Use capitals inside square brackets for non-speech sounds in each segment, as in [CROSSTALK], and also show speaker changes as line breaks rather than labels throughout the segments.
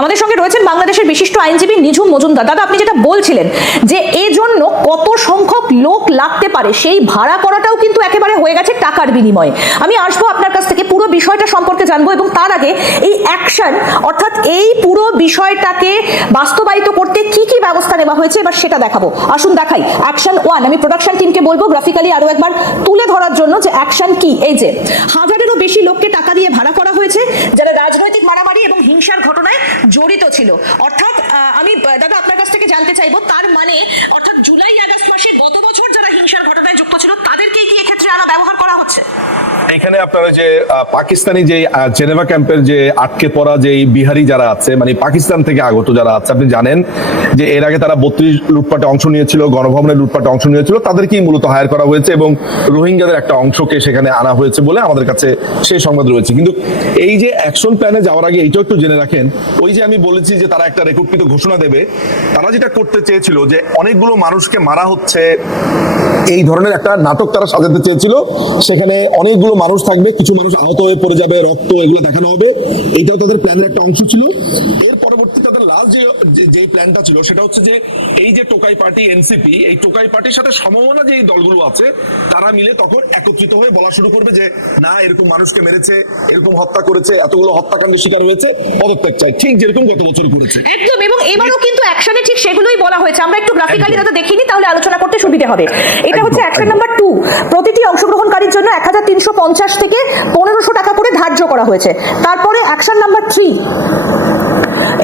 আমাদের সঙ্গে রয়েছেন বাংলাদেশের বিশিষ্ট আইনজীবী নিঝুম মজুমদার। দাদা, আপনি যেটা বলছিলেন যে এজন্য কত সংখ্যক লোক লাগতে পারে, সেই ভাড়া করাটাও কিন্তু একেবারে হয়ে গেছে টাকার বিনিময়ে। আমি আসব আপনার কাছ থেকে, পুরো বিষয়টা সম্পর্কে জানব এবং তার আগে এই অ্যাকশন অর্থাৎ এই পুরো বিষয়টাকে বাস্তবায়িত করতে কি কি ব্যবস্থা নেওয়া হয়েছে, এবার সেটা দেখাবো। আসুন দেখাই। অ্যাকশন ওয়ান আমি প্রোডাকশন টিমকে বলব গ্রাফিক্যালি আরও একবার তুলে ধরার জন্য যে অ্যাকশন কি। এই যে, হাজারেরও বেশি লোককে টাকা দিয়ে ভাড়া করা হয়েছে, যারা রাজনৈতিক মারামারি এবং হিংসার ঘটনায় জড়িত ছিল। অর্থাৎ আমি দাদা, আপনার কাছ থেকে জানতে চাইব, তার মানে অর্থাৎ জুলাই আগস্ট মাসে গত বছর যারা হিংসার ঘটনায় যুক্ত ছিল তাদেরকেই কি এক্ষেত্রে আনা ব্যবহার করা হচ্ছে
এখানে আপনারা যে পাকিস্তানি যে জেনেভা ক্যাম্পের যে আটকে পড়া যে বিহারি যারা আছে মানে পাকিস্তান থেকে আগত যারা আছে, আপনি জানেন যে এর আগে তারা বত্রিশ লুটপাটে অংশ নিয়েছিল, গণভবনের লুটপাটে অংশ নিয়েছিল, তাদেরকেই মূলত হায়ার করা হয়েছে এবং রোহিঙ্গাদের একটা অংশকে সেখানে আনা হয়েছে বলে আমাদের কাছে সেই সংবাদ রয়েছে। কিন্তু এই যে অ্যাকশন প্ল্যানে যাওয়ার আগে এইটাও একটু জেনে রাখেন, ওই যে আমি বলেছি যে তারা একটা রেকর্ডকৃত ঘোষণা দেবে, তারা যেটা করতে চেয়েছিল যে অনেকগুলো মানুষকে মারা হচ্ছে এই ধরনের একটা নাটক তারা সাজাতে চেয়েছিল। সেখানে অনেকগুলো মানুষ থাকবে, কিছু মানুষ আহত হয়ে পড়ে যাবে, রক্ত এগুলো দেখানো হবে। এটাও তাদের প্ল্যানের একটা অংশ ছিল। এর পরবর্তী তাদের লাস্ট যে যেই প্ল্যানটা ছিল সেটা হচ্ছে যে এই যে টোকাই পার্টি এনসিপি এই টোকাই পার্টির সাথে সমমনা যে দলগুলো আছে তারা মিলে তখন একত্রিত হয়ে বলা শুরু করবে যে না এরকম মানুষকে মেরেছে এরকম হত্যা করেছে এতগুলো হত্যাকাণ্ডের শিকার হয়েছে পদত্যাগ চাই। ঠিক যেরকম গত বছর করেছে
একদম এবং এবারও কিন্তু অ্যাকশনে ঠিক সেগুলোই বলা হয়েছে। আমরা একটু গ্রাফিক্যালি দাদা দেখিনি তাহলে আলোচনা করতে সুবিধা হবে। এটা হচ্ছে অ্যাকশন নাম্বার টু প্রতিটি অংশগ্রহণকারীর জন্য এক হাজার তিনশো পঞ্চাশ থেকে পনেরোশো টাকা করে ধার্য করা হয়েছে। তারপরে অ্যাকশন নাম্বার থ্রি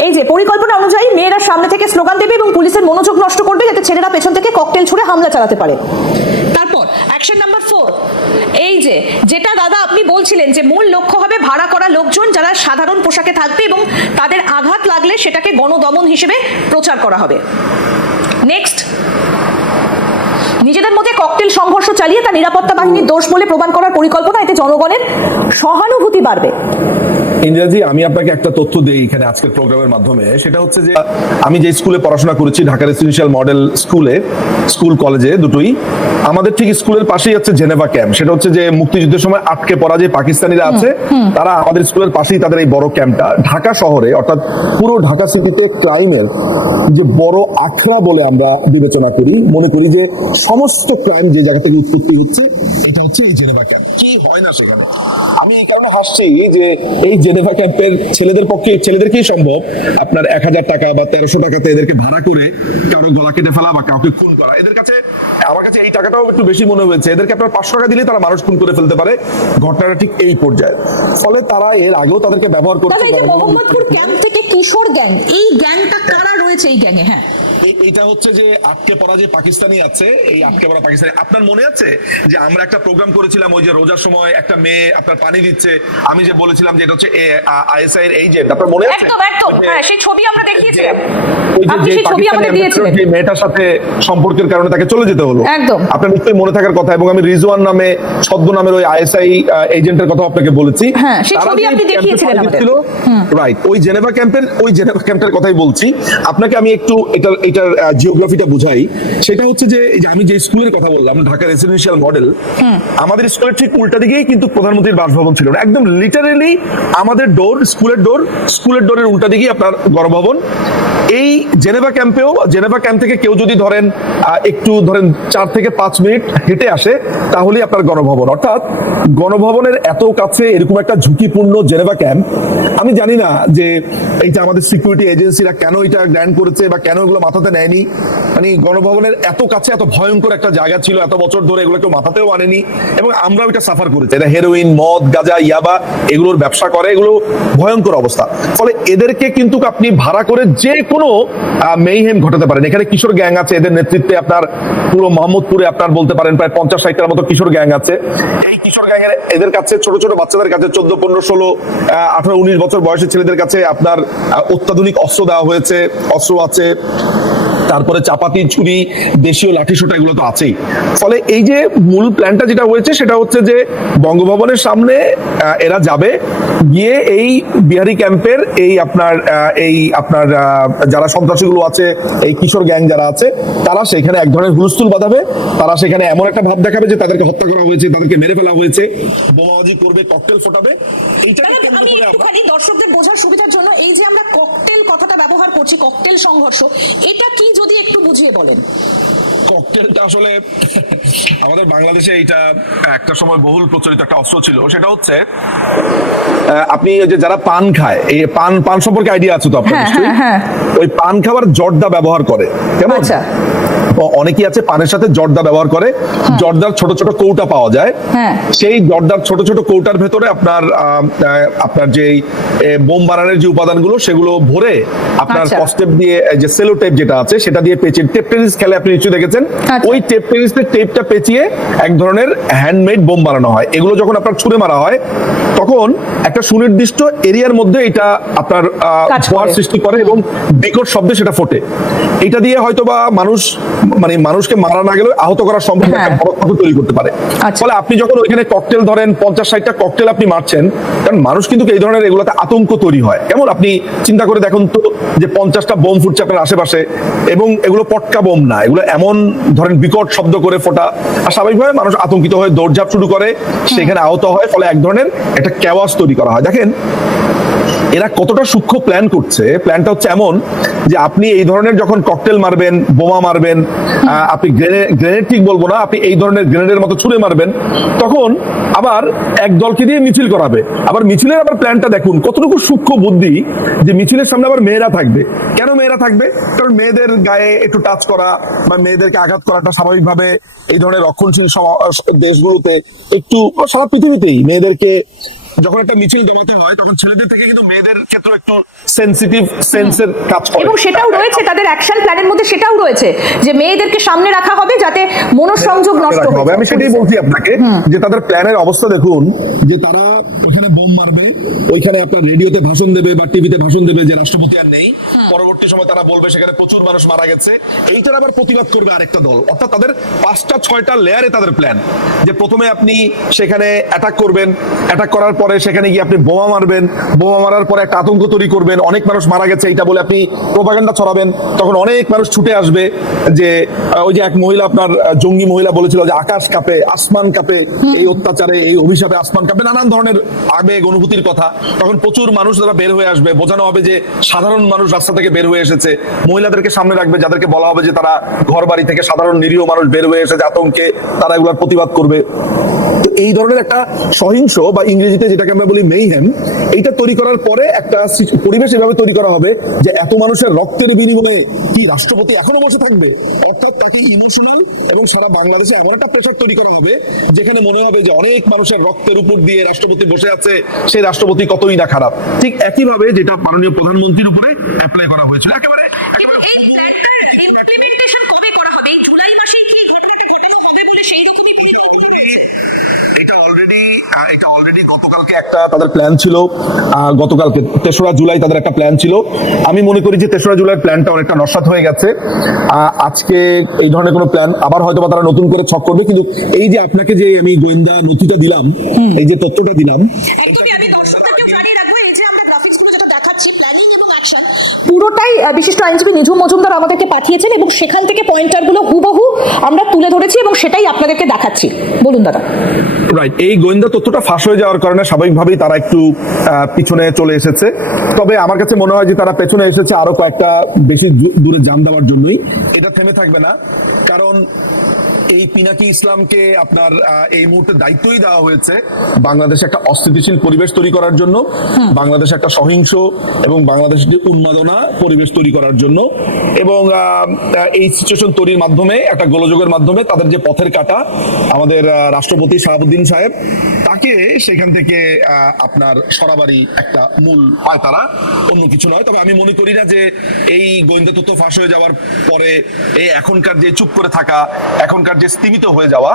এই যে পরিকল্পনা অনুযায়ী মেয়েরা সামনে থেকে স্লোগান দেবে এবং পুলিশের মনোযোগ নষ্ট করবে যাতে ছেলেরা পেছন থেকে ককটেল ছুড়ে হামলা চালাতে পারে। তারপর অ্যাকশন নাম্বার ফোর এই যে, যেটা দাদা আপনি বলছিলেন যে মূল লক্ষ্য হবে ভাড়া করা লোকজন যারা সাধারণ পোশাকে থাকবে এবং তাদের আঘাত লাগলে সেটাকে গণদমন হিসেবে প্রচার করা হবে। নেক্সট নিজেদের মধ্যে ককটেল সংঘর্ষ চালিয়ে তা নিরাপত্তা বাহিনীর দোষ বলে প্রমাণ করার পরিকল্পনা এতে জনগণের সহানুভূতি বাড়বে।
ইংরেজি আমি আপনাকে একটা তথ্য দেই এখানে আজকের প্রোগ্রামের মাধ্যমে। সেটা হচ্ছে যে আমি যে স্কুলে পড়াশোনা করেছি ঢাকা রেসিডেন্সিয়াল মডেল স্কুলে স্কুল কলেজে দুটোই আমাদের ঠিক স্কুলের পাশেই হচ্ছে জেনেভা ক্যাম্প। সেটা হচ্ছে যে মুক্তিযুদ্ধের সময় আটকে পড়া যে পাকিস্তানিরা আছে তারা আমাদের স্কুলের পাশেই তাদের এই বড় ক্যাম্পটা। ঢাকা শহরে অর্থাৎ পুরো ঢাকা সিটিতে ক্রাইমের যে বড় আখড়া বলে আমরা বিবেচনা করি মনে করি যে সমস্ত ক্রাইম যে জায়গা থেকে উৎপত্তি হচ্ছে এটা হচ্ছে এই জেনেভা ক্যাম্প কি হয় না সেখানে? আমি এই কারণে হাসছি যে এই জেনেভা ক্যাম্পের ছেলেদের পক্ষে ছেলেদেরকেই সম্ভব আপনার এক হাজার টাকা বা তেরোশো টাকাতে এদেরকে ভাড়া করে কারও গলা কেটে ফেলা বা কাউকে খুন করা। এদের কাছে আমার কাছে এই টাকাটাও একটু বেশি মনে হয়েছে। এদেরকে আপনার পাঁচশো টাকা দিলে তারা মানুষ খুন করে ফেলতে পারে। ঘটনাটা ঠিক এই পর্যায়ে। ফলে তারা এর আগেও তাদেরকে ব্যবহার করছে
এই মোহাম্মদপুর ক্যাম্প থেকে কিশোর গ্যাং এই গ্যাংটা কারা রয়েছে এই গ্যাংয়ে হ্যাঁ।
এইটা হচ্ছে যে আটকে পড়া যে পাকিস্তানি আছে এই আটকে পড়া পাকিস্তানি। আপনার মনে আছে যে আমরা একটা প্রোগ্রাম করেছিলাম ওই যে রোজার সময় একটা মেয়ে আপনার পানি দিচ্ছে আমি যে বলেছিলাম যে এটা হচ্ছে আইএসআই এর এজেন্ট আপনার মনে আছে?
একদম একদম। হ্যাঁ সেই ছবি আমরা দেখিয়েছিলাম। আপনি সেই ছবি আমাদের দিয়েছিলেন।
যে মেয়েটার সাথে সম্পর্কের কারণে তাকে চলে যেতে হলো।
একদম।
আপনার নিশ্চয়ই মনে থাকার কথা এবং আমি রিজওয়ান নামে ছদ্ম নামের ওই আইএসআই এজেন্টের কথা আপনাকে বলেছি।
হ্যাঁ, সেই ছবি আপনি দেখিয়েছিলেন আমাদের।
রাইট ওই জেনেভা ক্যাম্পের ওই জেনেভা ক্যাম্পের কথাই বলছি। আপনাকে আমি একটু এটার এটার জিওগ্রাফিটা বুঝাই সেটা হচ্ছে যে আমি যে স্কুলের কথা বললাম ঢাকা রেসিডেন্সিয়াল মডেল আমাদের স্কুলের ঠিক উল্টা দিকেই কিন্তু প্রধানমন্ত্রীর বাসভবন ছিল না। একদম লিটারেলি আমাদের ডোর স্কুলের ডোর স্কুলের ডোরের উল্টা দিকেই আপনার গণভবন। এই জেনেভা ক্যাম্পেও জেনেভা ক্যাম্প থেকে কেউ যদি ধরেন একটু ধরেন চার থেকে পাঁচ মিনিট হেঁটে আসে তাহলেই আপনার গণভবন। অর্থাৎ গণভবনের এত কাছে এরকম একটা ঝুঁকিপূর্ণ জেনেভা ক্যাম্প আমি জানি না যে এইটা আমাদের সিকিউরিটি এজেন্সিরা কেন এটা গ্র্যান্ড করেছে বা কেন এগুলো মাথাতে নেয়নি। মানে গণভবনের এত কাছে এত ভয়ঙ্কর একটা জায়গা ছিল, এত বছর ধরে এগুলো কেউ মাথাতেও আনেনি এবং আমরা এটা সাফার করেছি। এটা হেরোইন মদ, গাঁজা, ইয়াবা, এগুলোর ব্যবসা করে, এগুলো ভয়ঙ্কর অবস্থা। ফলে এদেরকে কিন্তু আপনি ভাড়া করে যে কোনো মেইহেম ঘটাতে পারেন। এখানে কিশোর গ্যাং আছে, এদের নেতৃত্বে আপনার পুরো মোহাম্মদপুরে আপনার বলতে পারেন, প্রায় পঞ্চাশ ষাটটার মতো কিশোর গ্যাং আছে। এই কিশোর গ্যাং এর এদের কাছে, ছোট ছোট বাচ্চাদের কাছে চোদ্দ, পনেরো, ষোলো আঠারো, উনিশ বছর বয়সের ছেলেদের কাছে আপনার অত্যাধুনিক অস্ত্র দেওয়া হয়েছে, অস্ত্র আছে। তারপরে চাপাতি ছুরি দেশীয় লাঠিসোঁটা এগুলো তো আছেই। ফলে এই যে মূল প্ল্যানটা যেটা হয়েছে সেটা হচ্ছে যে বঙ্গভবনের সামনে এরা যাবে। গিয়ে এই বিহারি ক্যাম্পের এই আপনার এই আপনার যারা সন্ত্রাসীগুলো আছে এই কিশোর গ্যাং যারা আছে তারা সেখানে এক ধরনের হুলস্থুল বাঁধাবে। তারা সেখানে এমন একটা ভাব দেখাবে যে তাদেরকে হত্যা করা হয়েছে তাদেরকে মেরে ফেলা হয়েছে বোমাবাজি করবে ককটেল ফোটাবে। এইটাকে কেন্দ্র
আমি
করে আমরা-
একটুখানি দর্শকদের বোঝার সুবিধার জন্য এই যে আমরা ককটেল করছি ককটেল সংঘর্ষ এটা কি যদি একটু বুঝিয়ে বলেন?
ককটেলটা আসলে [LAUGHS] আমাদের বাংলাদেশে এটা একটা সময় বহুল প্রচলিত একটা অস্ত্র ছিল। সেটা হচ্ছে আপনি ওই যে যারা পান খায় এই পান পান সম্পর্কে আইডিয়া আছে তো আপনার
হ্যাঁ,
নিশ্চয়ই?
হ্যাঁ,
ওই পান খাবার জর্দা ব্যবহার করে। কেমন?
আচ্ছা।
অনেকেই আছে পানের সাথে জর্দা ব্যবহার করে। জর্দার ছোট ছোট কৌটা পাওয়া যায়।
হ্যাঁ।
সেই জর্দার ছোট ছোট কৌটার ভেতরে আপনার আপনার যে বোম বানানোর যে উপাদানগুলো সেগুলো ভরে আপনার
আচ্ছা।
কস্টেপ দিয়ে যে সেলো টেপ যেটা আছে সেটা দিয়ে পেঁচিয়ে টেপ টেনিস খেলে আপনি নিশ্চয়ই দেখেছেন?
আচ্ছা।
ওই টেপ টেনিসের টেপটা পেঁচিয়ে এক ধরনের হ্যান্ডমেড বোম বানানো হয়। এগুলো যখন আপনার ছুঁড়ে মারা হয় তখন একটা সুনির্দিষ্ট এরিয়ার মধ্যে এটা আপনার ধোঁয়ার সৃষ্টি করে এবং বিকট শব্দে সেটা ফোটে। এটা দিয়ে হয়তো বা মানুষ মানে মানুষকে মারা না গেলেও আহত করার সম্ভব
হ্যাঁ।
তৈরি করতে পারে।
আচ্ছা।
ফলে আপনি যখন ওইখানে ককটেল ধরেন পঞ্চাশ ষাটটা ককটেল আপনি মারছেন কারণ মানুষ কিন্তু এই ধরনের এগুলোতে আতঙ্ক তৈরি হয়। কেমন? আপনি চিন্তা করে দেখুন তো যে পঞ্চাশটা বোম ফুটছে আপনার আশেপাশে এবং এগুলো পটকা বোম না এগুলো এমন ধরেন বিকট শব্দ করে ফোটা। আর স্বাভাবিকভাবে মানুষ আতঙ্কিত হয়ে দৌড়ঝাঁপ শুরু করে সেখানে আহত হয় ফলে এক ধরনের একটা ক্যাওয়াস তৈরি করা হয়। দেখেন এরা কতটা সূক্ষ্ম প্ল্যান করছে? প্ল্যানটা হচ্ছে এমন যে আপনি এই ধরনের যখন ককটেল মারবেন, বোমা মারবেন আপনি গ্রেনেড ঠিক বলব না, আপনি এই ধরনের গ্রেনেডের মতো ছুড়ে মারবেন, তখন আবার এক দলকে দিয়ে মিছিল করাবে আবার মিছিলের আবার প্ল্যানটা দেখুন, কতটুকু সূক্ষ্ম বুদ্ধি যে মিছিলের সামনে আবার মেয়েরা থাকবে। কেন মেয়েরা থাকবে? কারণ মেয়েদের গায়ে একটু টাচ করা বা মেয়েদেরকে আঘাত করাটা স্বাভাবিকভাবে এই ধরনের রক্ষণশীল দেশগুলোতে একটু, সারা পৃথিবীতেই মেয়েদেরকে যখন একটা মিছিল জমাতে হয় তখন ছেলেদের থেকে কিন্তু মেয়েদের ক্ষেত্রে একটু সেনসিটিভ সেন্সের কাজ করে।
এবং সেটাও রয়েছে তাদের অ্যাকশন প্ল্যানের মধ্যে সেটাও রয়েছে যে মেয়েদেরকে সামনে রাখা হবে যাতে মনোসংযোগ নষ্ট
হবে। আমি সেটাই বলছি আপনাকে যে তাদের প্ল্যানের অবস্থা দেখুন যে তারা ওখানে বোম মারবে ওইখানে আপনার রেডিওতে ভাষণ দেবে বা টিভিতে ভাষণ দেবে যে রাষ্ট্রপতি আর নেই। পরবর্তী সময় তারা বলবে সেখানে প্রচুর মানুষ মারা গেছে। এইটার আবার প্রতিবাদ করবে আরেকটা দল। অর্থাৎ তাদের পাঁচটা ছয়টা লেয়ারে তাদের প্ল্যান যে প্রথমে আপনি সেখানে অ্যাটাক করবেন। অ্যাটাক করার পরে সেখানে গিয়ে আপনি বোমা মারবেন। বোমা মারার পরে একটা আতঙ্ক তৈরি করবেন। অনেক মানুষ মারা গেছে এইটা বলে আপনি প্রোপাগান্ডা ছড়াবেন। তখন অনেক মানুষ ছুটে আসবে যে ওই যে এক মহিলা আপনার জঙ্গি মহিলা বলেছিল যে আকাশ কাঁপে আসমান কাঁপে। এই অত্যাচারে এই অভিশাপে আসমান কাঁপে। নানান ধরনের আবেগ অনুভূতির কথা তখন প্রচুর মানুষ তারা বের হয়ে আসবে। বোঝানো হবে যে সাধারণ মানুষ রাস্তা থেকে বের হয়ে এসেছে। মহিলাদেরকে সামনে রাখবে, যাদেরকে বলা হবে যে তারা ঘর বাড়ি থেকে সাধারণ নিরীহ মানুষ বের হয়ে এসেছে, আতঙ্কে তারা এগুলোর প্রতিবাদ করবে। তো এই ধরনের একটা সহিংস বা ইংরেজিতে যেটাকে আমরা বলি মেইহেম এইটা তৈরি করার পরে একটা পরিবেশ এভাবে তৈরি করা হবে যে এত মানুষের রক্তের বিনিময়ে কি রাষ্ট্রপতি এখনও বসে থাকবে? অর্থাৎ তাকে ইমোশনাল এবং সারা বাংলাদেশে এমন একটা প্রেশার তৈরি করা হবে যেখানে মনে হবে যে অনেক মানুষের রক্তের উপর দিয়ে রাষ্ট্রপতি বসে আছে সেই রাষ্ট্রপতি কতই না খারাপ। ঠিক একইভাবে যেটা মাননীয় প্রধানমন্ত্রীর উপরে অ্যাপ্লাই করা হয়েছিল একেবারে
ইমপ্লিমেন্টেশন কবে করা হবে? এই জুলাই মাসেই কি ঘটনাটা ঘটানো হবে বলে সেই রকমই পরিকল্পনা রয়েছে?
এটা অলরেডি গতকালকে একটা তাদের প্ল্যান ছিল গতকালকে তেসরা জুলাই তাদের একটা প্ল্যান ছিল। আমি মনে করি যে তেসরা জুলাই প্ল্যানটা অনেকটা নস্বাত হয়ে গেছে। আহ, আজকে এই ধরনের কোনো প্ল্যান আবার হয়তো বা তারা নতুন করে ছক করবে কিন্তু এই যে আপনাকে যে আমি গোয়েন্দা নথিটা দিলাম এই যে তথ্যটা দিলাম
একদমই আমি দর্শকদেরকেও জানিয়ে পুরোটাই বিশিষ্ট আইনজীবী নিঝুম মজুমদার আমাদেরকে পাঠিয়েছেন এবং সেখান থেকে পয়েন্টারগুলো হুবহু আমরা তুলে ধরেছি এবং সেটাই আপনাদেরকে দেখাচ্ছি। বলুন দাদা।
রাইট এই গোয়েন্দা তথ্যটা ফাঁস হয়ে যাওয়ার কারণে স্বাভাবিকভাবেই তারা একটু পিছনে চলে এসেছে। তবে আমার কাছে মনে হয় যে তারা পেছনে এসেছে আরও কয়েকটা বেশি দূরে জাম দেওয়ার জন্যই। এটা থেমে থাকবে না, কারণ এই পিনাকি ইসলামকে আপনার এই মুহূর্তে দায়িত্বই দেওয়া হয়েছে বাংলাদেশে একটা অস্থিতিশীল পরিবেশ তৈরি করার জন্য বাংলাদেশে একটা সহিংস এবং বাংলাদেশে উন্মাদনা পরিবেশ তৈরি করার জন্য এবং এই সিচুয়েশন তৈরির মাধ্যমে একটা গোলযোগের মাধ্যমে তাদের যে পথের কাটা আমাদের রাষ্ট্রপতি শাহাবুদ্দিন সাহেব তাকে সেখান থেকে আপনার সরাবারি একটা মূল পায় তারা অন্য কিছু নয়। তবে আমি মনে করি না যে এই গোয়েন্দা তথ্য ফাঁস হয়ে যাওয়ার পরে এই এখনকার যে চুপ করে থাকা এখনকার যে স্তীমিত হয়ে যাওয়া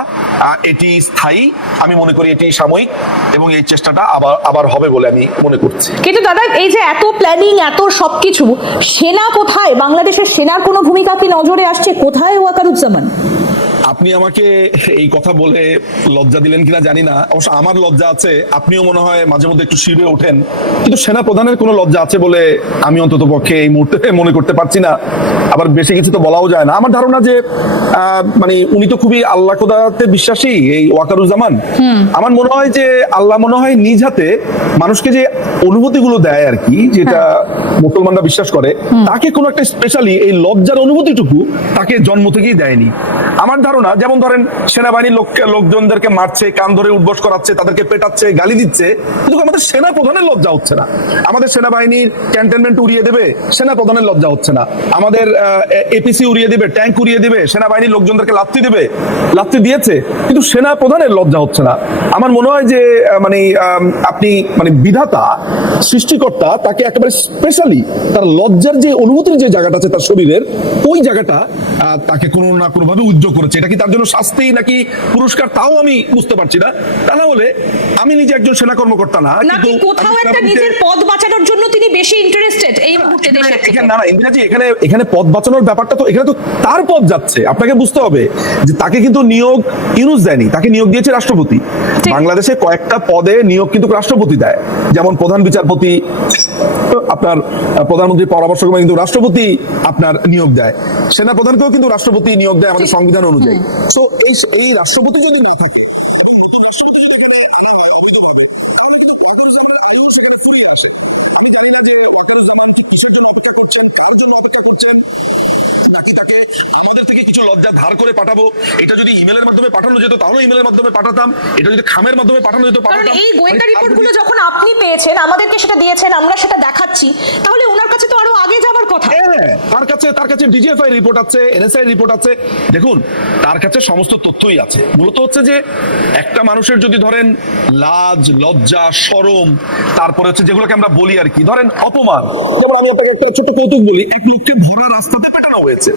এটি স্থায়ী, আমি মনে করি এটি সাময়িক এবং এই চেষ্টাটা আবার আবার হবে বলে আমি মনে করছি।
কিন্তু দাদা, এই যে এত প্ল্যানিং এত সবকিছু, সেনা কোথায়? বাংলাদেশের সেনার কোনো ভূমিকা কি নজরে আসছে? কোথায় ওয়াকারুজ্জামান?
আপনি আমাকে এই কথা বলে লজ্জা দিলেন কিনা জানি না। অবশ্য আমার লজ্জা আছে। আপনিও মনে হয় মাঝে মধ্যে একটু শিরে ওঠেন। কিন্তু সেনা প্রধানের কোনো লজ্জা আছে বলে আমি অন্তত পক্ষে এই মুহূর্তে [LAUGHS] মনে করতে পারছি না। আবার বেশি কিছু তো বলাও যায় না। আমার ধারণা যে মানে উনি তো খুবই আল্লাহ খোদাতে বিশ্বাসী এই ওয়াকারুজ্জামান। আমার মনে হয় যে আল্লাহ মনে হয় নিজ হাতে মানুষকে যে অনুভূতিগুলো দেয় আর কি যেটা মুসলমানরা বিশ্বাস করে তাকে কোনো একটা স্পেশালি এই লজ্জার অনুভূতিটুকু তাকে জন্ম থেকেই দেয়নি। আমার ধারণা যেমন ধরেন সেনাবাহিনীর লোক লোকজনদেরকে মারছে, কান ধরে উদ্বোস করাচ্ছে, তাদেরকে পেটাচ্ছে, গালি দিচ্ছে, কিন্তু আমাদের সেনা প্রধানের লজ্জা হচ্ছে না। আমাদের সেনাবাহিনীর ক্যান্টনমেন্ট উড়িয়ে দেবে সেনা প্রধানের লজ্জা হচ্ছে না। আমাদের এপিসি উড়িয়ে দেবে, ট্যাঙ্ক উড়িয়ে দেবে, সেনাবাহিনীর লোকজনদেরকে লাত্তি দেবে লাত্তি দিয়েছে, কিন্তু সেনা প্রধানের লজ্জা হচ্ছে না। আমার মনে হয় যে মানে আপনি মানে বিধাতা, সৃষ্টিকর্তা, তাকে একেবারে স্পেশালি তার লজ্জার যে, অনুভূতির যে জায়গাটা আছে তার শরীরের, ওই জায়গাটা তাকে কোনো না কোনো ভাবে উদ্যোগ করেছে। এটা কি তার জন্য শাস্তি নাকি পুরস্কার? তাও আমি বুঝতে পারছি না। তা না হলে আমি নিজে একজন সেনা কর্মকর্তা না
নাকি কোথাও একটা নিজের পদ বাঁচানোর জন্য তিনি বেশি ইন্টারেস্টেড এই মুহূর্তে
এখানে না না ইন্দিরাজি এখানে এখানে পদ বাঁচানোর ব্যাপারটা তো এখানে তো তার পদ যাচ্ছে। আপনাকে বুঝতে হবে যে তাকে কিন্তু নিয়োগ ইউনুস দেয়নি তাকে নিয়োগ দিয়েছে রাষ্ট্রপতি। বাংলাদেশে কয়েকটা পদে নিয়োগ কিন্তু রাষ্ট্রপতি দেয়। যেমন প্রধান বিচারপতি আপনার প্রধানমন্ত্রী পরামর্শ কিন্তু রাষ্ট্রপতি আপনার নিয়োগ দেয়। সেনা প্রধানকেও কিন্তু রাষ্ট্রপতি নিয়োগ দেয় আমাদের সংবিধান অনুযায়ী। তো এই এই রাষ্ট্রপতি যদি না থাকে রাষ্ট্রপতি যদি এখানে আনা হয় অবৈধভাবে তাহলে কিন্তু ওয়াকারুজ্জামানের আয়ু সেখানে ফুরিয়ে আসে আমি জানি না যে ওয়াকারুজ্জামান ঠিক কিসের জন্য অপেক্ষা করছেন কার জন্য অপেক্ষা করছেন নাকি তাকে আমাদের থেকে কিছু লজ্জা ধার করে পাঠাবো এটা যদি ইমেলের মাধ্যমে পাঠানো যেত তাহলে ইমেলের মাধ্যমে পাঠাতাম। এটা যদি খামের মাধ্যমে পাঠানো যেত পাঠাতাম।
এই গোয়েন্দা রিপোর্টগুলো যখন আপনি পেয়েছেন আমাদেরকে সেটা দিয়েছেন আমরা সেটা দেখাচ্ছি তাহলে ওনার কাছে তো আরও আগে যাবার কথা।
হ্যাঁ, তার কাছে তার কাছে ডিজিএফআই রিপোর্ট আছে এনএসআই রিপোর্ট আছে। দেখুন তার কাছে সমস্ত তথ্যই আছে। মূলত হচ্ছে যে একটা মানুষের যদি ধরেন লাজ লজ্জা শরম তারপরে হচ্ছে যেগুলোকে আমরা বলি আর কি ধরেন অপমান। যেমন আমি আপনাকে একটা ছোট্ট কৌতুক বলি এক লোককে ভরা রাস্তাতে হয়েছে।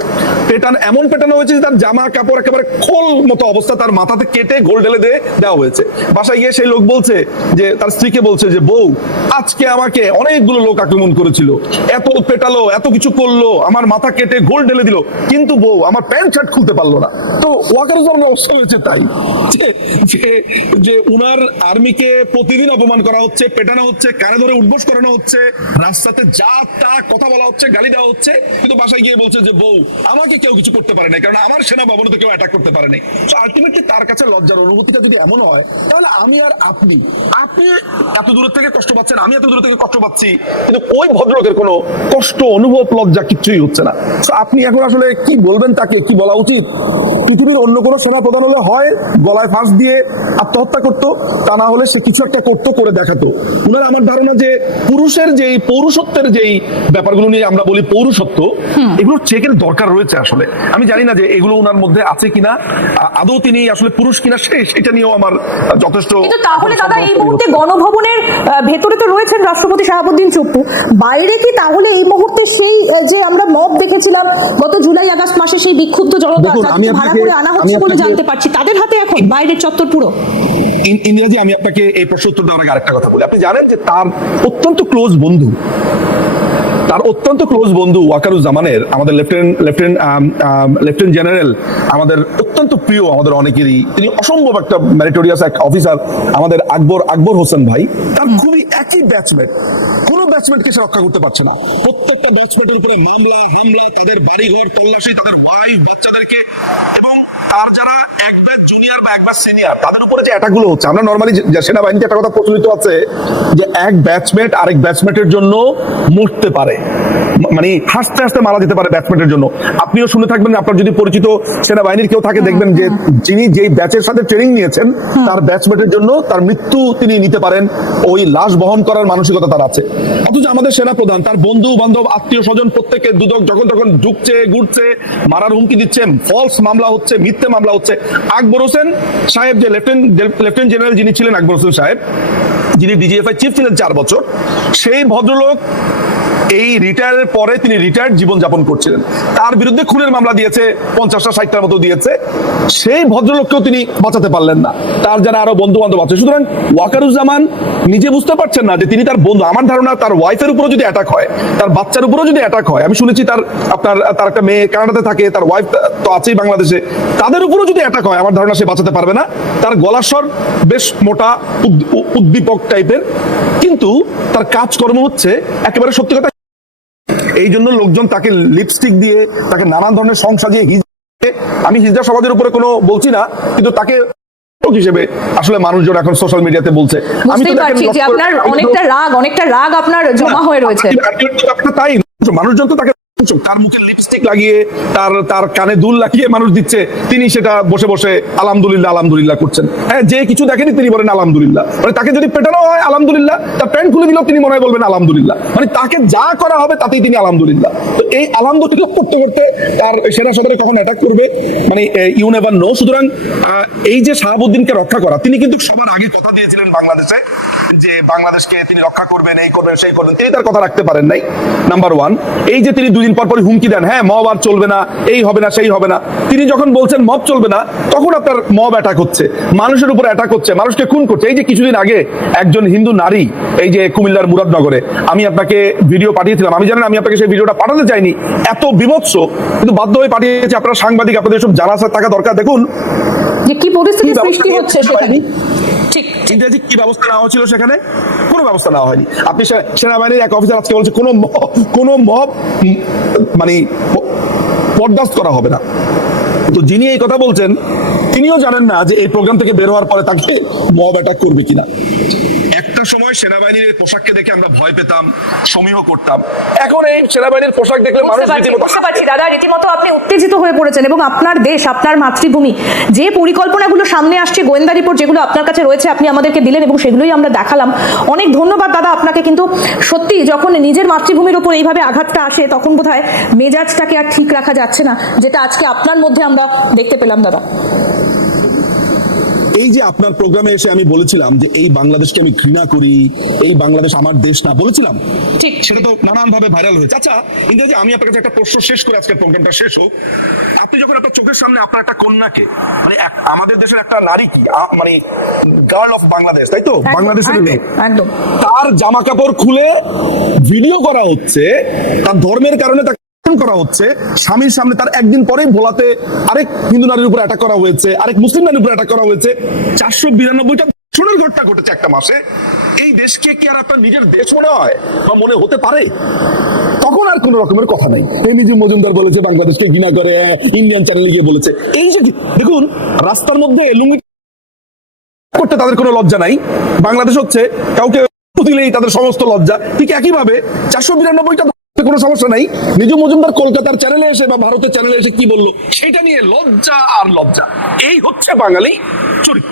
পেটান, এমন পেটানো হয়েছে যে তার জামা কাপড় একেবারে খোল মতো অবস্থা তার মাথাতে কেটে গোল ঢেলে দিয়ে দেওয়া হয়েছে। বাসায় গিয়ে সেই লোক বলছে যে, তার স্ত্রীকে বলছে যে, বউ, আজকে আমাকে অনেকগুলো লোক আক্রমণ করেছিল। এত পেটালো, এত কিছু করল, আমার মাথা কেটে গোল ঢেলে দিল। কিন্তু বউ, আমার প্যান্ট শার্ট খুলতে পারল না। তো ওয়াকারুজ্জামান অবস্থা হয়েছে তাই। যে উনার আর্মিকে প্রতিদিন অপমান করা হচ্ছে, পেটানো হচ্ছে, কানে ধরে উঠবোস করানো হচ্ছে, রাস্তাতে যা তা কথা বলা হচ্ছে, গালি দেওয়া হচ্ছে। কিন্তু বাসায় গিয়ে বলছে যে বউ আমাকে কেউ কিছু করতে পারে না কারণ আমার সেনা ভবনতে কেউ অ্যাটাক করতে পারে নাই। তো আলটিমেটলি তার কাছে লজ্জার অনুভূতিটা যদি এমন হয় তাহলে আমি আর আপনি আপনি এত দূর থেকে কষ্ট পাচ্ছেন আমি এত দূর থেকে কষ্ট পাচ্ছি কিন্তু ওই ভদ্রলোকের কোনো কষ্ট অনুভব লজ্জা কিচ্ছুই হচ্ছে না। তো আপনি এখন আসলে কি বলবেন তাকে কি বলা উচিত? পৃথিবীর অন্য কোনো সেনা প্রধান হলে হয় গলায় ফাঁস দিয়ে আত্মহত্যা করতো তা না হলে সে কিছু একটা করতো করে দেখাতো। উনার আমার ধারণা যে পুরুষের যেই পৌরুষত্বের যেই ব্যাপারগুলো নিয়ে আমরা বলি পৌরুষত্ব এগুলো চেকের দরকার রয়েছে আসলে। আমি জানি না যে এগুলো ওনার মধ্যে আছে কিনা। আদৌ তিনি আসলে পুরুষ কিনা সে সেটা নিয়েও আমার যথেষ্ট
কিন্তু তাহলে দাদা এই মুহূর্তে গণভবনের ভেতরে তো রয়েছেন রাষ্ট্রপতি শাহাবুদ্দিন চুপ্পু। বাইরে কি তাহলে এই মুহূর্তে সেই যে আমরা মব দেখেছিলাম গত জুলাই আগস্ট মাসে সেই বিক্ষুব্ধ জনতা
আমি
ভাড়া করে আনা হচ্ছে বলে জানতে পারছি। তাদের হাতে এখন বাইরের চত্বর পুরো।
ইন- ইন্দিরাজি আমি আপনাকে এই প্রশ্ন উত্তর দেওয়ার আগে আরেকটা কথা বলি। আপনি জানেন যে তার অত্যন্ত ক্লোজ বন্ধু। তার অত্যন্ত ক্লোজ বন্ধু ওয়াকারুজ্জামানের, আমাদের লেফটেন্যান্ট লেফটেন্যান্ট লেফটেন্যান্ট জেনারেল আমাদের অত্যন্ত প্রিয় আমাদের অনেকেরই। তিনি অসম্ভব একটা ম্যারিটোরিয়াস এক অফিসার আমাদের আকবর আকবর হোসেন ভাই। তার খুবই একই ব্যাচমেট কোন ব্যাচমেটকে সে রক্ষা করতে পারছে না। প্রত্যেকটা ব্যাচমেটের উপরে মামলা, হামলা, তাদের বাড়িঘর, তল্লাশি, তাদের ওয়াইফ বাচ্চাদেরকে এবং তার যারা এক ব্যাচ জুনিয়র বা এক ব্যাচ সিনিয়র তাদের উপরে যে হচ্ছে আমরা নর্মালি সেনাবাহিনীতে একটা কথা প্রচলিত আছে যে এক ব্যাচমেট আরেক ব্যাচমেটের জন্য মরতে পারে। মানে হাসতে হাসতে মারা যেতে পারে ব্যাচমেটের জন্য। আপনিও শুনে থাকবেন আপনার যদি পরিচিত সেনাবাহিনীর কেউ থাকে দেখবেন যে যিনি যেই ব্যাচের সাথে ট্রেনিং নিয়েছেন তার ব্যাচমেটের জন্য তার মৃত্যু তিনি নিতে পারেন। ওই লাশ বহন করার মানসিকতা তার আছে। অথচ আমাদের সেনা প্রধান তার বন্ধু বান্ধব আত্মীয় স্বজন প্রত্যেকের দুদক যখন তখন ঢুকছে ঘুরছে মারার হুমকি দিচ্ছে ফলস মামলা হচ্ছে মিথ্যে মামলা হচ্ছে আকবর হোসেন সাহেব যে লেফটেন্ট জেনারেল যিনি ছিলেন আকবর হোসেন সাহেব, যিনি ডিজিএফআই চিফ ছিলেন চার বছর, সেই ভদ্রলোক এই রিটায়ারের পরে তিনি রিটায়ার্ড জীবন যাপন করছিলেন। তার বিরুদ্ধে খুনের মামলা দিয়েছে, পঞ্চাশটা, ষাটটার মতো দিয়েছে। সেই ভদ্রলোককেও তিনি বাঁচাতে পারলেন না। তার যারা আরও বন্ধু বান্ধব আছে, সুতরাং ওয়াকারুজ্জামান নিজে বুঝতে পারছেন না যে তিনি তার বন্ধু। আমার ধারণা, তার ওয়াইফের উপরও যদি অ্যাটাক হয়, তার বাচ্চার উপরও যদি অ্যাটাক হয়, আমি শুনেছি তার, আপনার, তার একটা মেয়ে কানাডাতে থাকে, তার ওয়াইফ তো আছেই বাংলাদেশে, তাদের উপরও যদি অ্যাটাক হয়, আমার ধারণা সে বাঁচাতে পারবে না। তার গলার স্বর বেশ মোটা, উদ- উদ্দীপক টাইপের কিন্তু তার কাজকর্ম হচ্ছে একেবারে সত্যি কথা এই জন্য লোকজন তাকে লিপস্টিক দিয়ে তাকে নানান ধরনের সং সাজিয়ে আমি হিজড়া সমাজের উপরে কোনো বলছি না কিন্তু তাকে হিসেবে আসলে মানুষজন এখন সোশ্যাল মিডিয়াতে বলছে। আমি তো
আপনার অনেকটা রাগ অনেকটা রাগ আপনার জমা হয়ে রয়েছে।
তাই মানুষজন তো তাকে তার মুখে লিপস্টিক লাগিয়ে, তার তার কানে দুল লাগিয়ে মানুষ দিচ্ছে, তিনি সেটা বসে বসে আলহামদুলিল্লাহ আলহামদুলিল্লাহ করছেন। হ্যাঁ যে কিছু দেখেনি তিনি বলেন আলহামদুলিল্লাহ। মানে তাকে যদি পেটানো হয়, আলহামদুলিল্লাহ। তার প্যান্ট খুলে দিলেও তিনি মনে হয় বলবেন আলহামদুলিল্লাহ। মানে তাকে যা করা হবে, তাতেই তিনি আলহামদুলিল্লাহ। তো এই আলহামদুলিল্লাহ করতে করতে তার সেনা সদরে কখন অ্যাটাক করবে? মানে ইউ নেভার নো সুতরাং এই যে শাহাবুদ্দিনকে রক্ষা করা, তিনি কিন্তু সবার আগে কথা দিয়েছিলেন বাংলাদেশে যে বাংলাদেশকে তিনি রক্ষা করবেন, এই করবেন, সেই করবেন। তিনি তার কথা রাখতে পারেন নাই নাম্বার ওয়ান এই যে তিনি দুদিন পর পর হুমকি দেন। হ্যাঁ মব আর চলবে না এই হবে না সেই হবে না। তিনি যখন বলছেন মব চলবে না তখন আপনার মব অ্যাটাক হচ্ছে। মানুষের উপর অ্যাটাক হচ্ছে মানুষকে খুন করছে। এই যে কিছুদিন আগে একজন হিন্দু নারী এই যে কুমিল্লার মুরাদনগরে আমি আপনাকে ভিডিও পাঠিয়েছিলাম। আমি জানেন আমি আপনাকে সেই ভিডিওটা পাঠাতে চাইনি। এত বিভৎস কিন্তু বাধ্য হয়ে পাঠিয়েছি আপনারা সাংবাদিক আপনাদের সব জানা থাকা দরকার। দেখুন
যে কি পরিস্থিতি সৃষ্টি হচ্ছে সেখানে? ঠিক।
ইংরেজি কি ব্যবস্থা নেওয়া হয়েছিল সেখানে? কোনো ব্যবস্থা নেওয়া হয়নি। আপনি সেনাবাহিনীর এক অফিসার আজকে বলছে, কোনো কোনো মব মানে বরদাস্ত করা হবে না। তো যিনি এই কথা বলছেন, তিনিও জানেন না যে এই প্রোগ্রাম থেকে বের হওয়ার পরে তাকে মব অ্যাটাক করবে কিনা। সময় সেনাবাহিনীর এই পোশাককে দেখে আমরা ভয় পেতাম সমীহ করতাম। এখন এই সেনাবাহিনীর পোশাক দেখলে মানুষ
বুঝতে পারছি
রীতিমতো
বুঝতে দাদা রীতিমতো আপনি উত্তেজিত হয়ে পড়েছেন এবং আপনার দেশ আপনার মাতৃভূমি যে পরিকল্পনাগুলো সামনে আসছে গোয়েন্দা রিপোর্ট যেগুলো আপনার কাছে রয়েছে আপনি আমাদেরকে দিলেন এবং সেগুলোই আমরা দেখালাম। অনেক ধন্যবাদ দাদা আপনাকে কিন্তু সত্যি যখন নিজের মাতৃভূমির উপর এইভাবে আঘাতটা আসে তখন বোধহয় মেজাজটাকে আর ঠিক রাখা যাচ্ছে না যেটা আজকে আপনার মধ্যে আমরা দেখতে পেলাম দাদা।
এই যে আপনার প্রোগ্রামে এসে আমি বলেছিলাম যে এই বাংলাদেশকে আমি ঘৃণা করি এই বাংলাদেশ আমার দেশ না বলেছিলাম।
ঠিক।
সেটা তো নানান ভাবে ভাইরাল হয়েছে। আচ্ছা ইংরেজি আমি আপনার কাছে একটা প্রশ্ন শেষ করে আজকে প্রোগ্রামটা শেষ হোক। আপনি যখন আপনার চোখের সামনে আপনার একটা কন্যাকে মানে আমাদের দেশের একটা নারী কি? মানে গার্ল অফ বাংলাদেশ তাই তো? বাংলাদেশের
একদম,
তার জামা কাপড় খুলে ভিডিও করা হচ্ছে তার ধর্মের কারণে তাকে করা হচ্ছে, স্বামীর সামনে তার একদিন পরেই ভোলাতে আরেক হিন্দু নারীর উপর অ্যাটাক করা হয়েছে, আরেক মুসলিম নারীর উপর অ্যাটাক করা হয়েছে। চারশো বিরানব্বইটা ঘটনা ঘটেছে একটা মাসে। এই দেশকে কি আর আপনার নিজের দেশ মনে হয়? বা মনে হতে পারে? তখন আর কোনো রকমের কথা নাই। মজুমদার বলেছে, বাংলাদেশকে ঘৃণা করে, ইন্ডিয়ান চ্যানেলে গিয়ে বলেছে। এই যে দেখুন, রাস্তার মধ্যে লুঙ্গি করতে তাদের কোনো লজ্জা নাই। বাংলাদেশ হচ্ছে কাউকে দিলেই তাদের সমস্ত লজ্জা। ঠিক একইভাবে চারশো বিরানব্বইটা কোনো সমস্যা নাই। নিজু মজুমদার কলকাতার চ্যানেলে এসে বা ভারতের চ্যানেলে এসে কি বলল? সেটা নিয়ে লজ্জা আর লজ্জা। এই হচ্ছে বাঙালি চরিত্র।